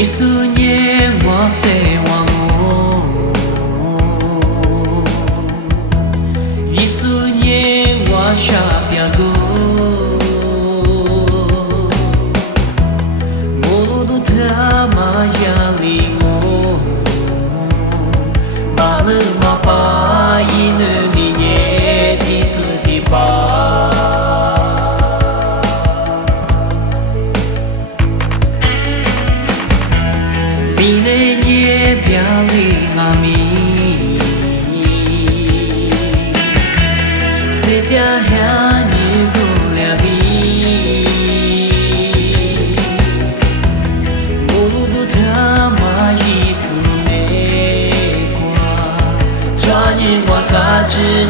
你思念我，谁忘我？你思念我，下边个？我都他妈压力我，马勒马巴伊呢你捏地子的吧。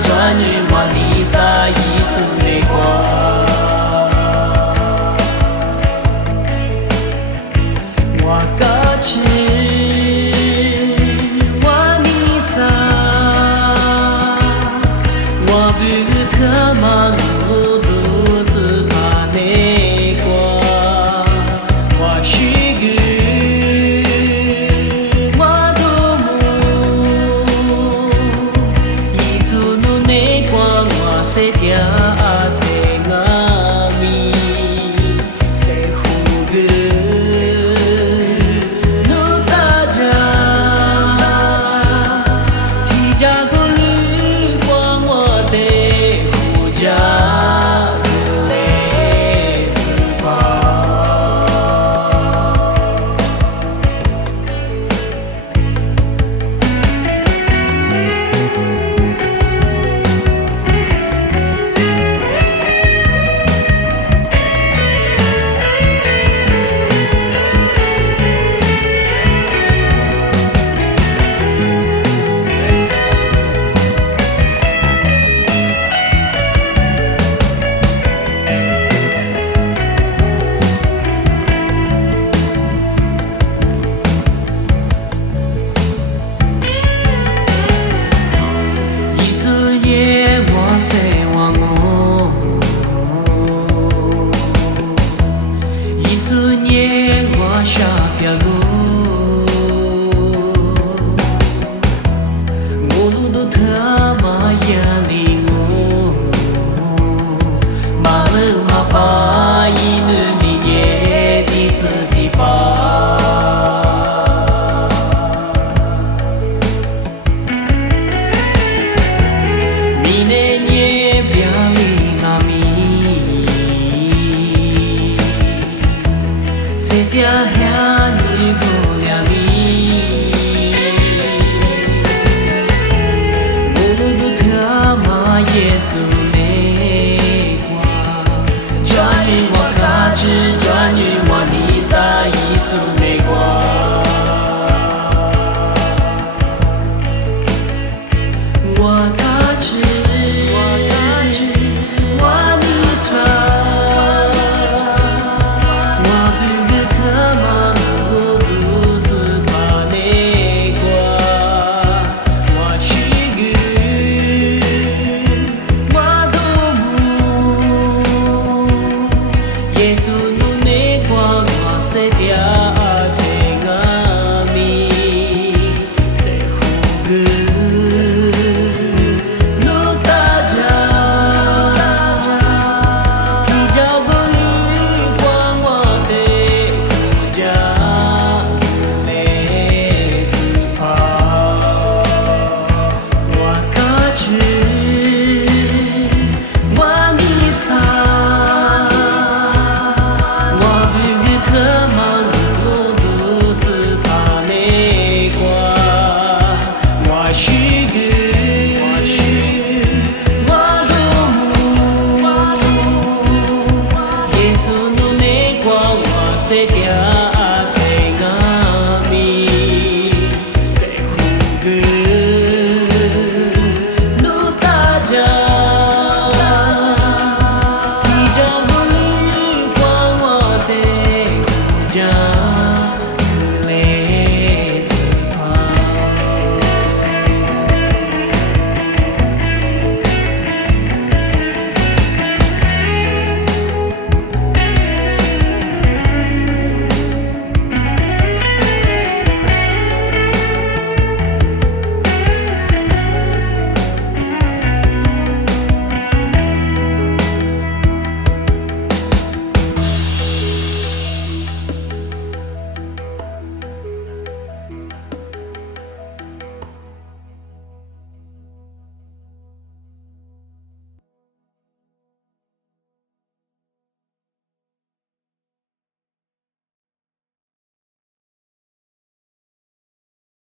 转眼我离撒一束泪光，我歌曲我离撒，我不特忙碌都是怕内光，我许个。谁家在哪里？谁呼个？路大家，提家个绿光我的呼家的泪丝吧。谁忘我？一思念我下边个，我路都他妈压力我，马勒马巴伊呢你也的子的吧。家乡你不了你，我都他妈耶稣没挂，转眼我嘎吱，转眼我离撒耶稣没挂，我嘎吱。耶稣的泪光，我谁家？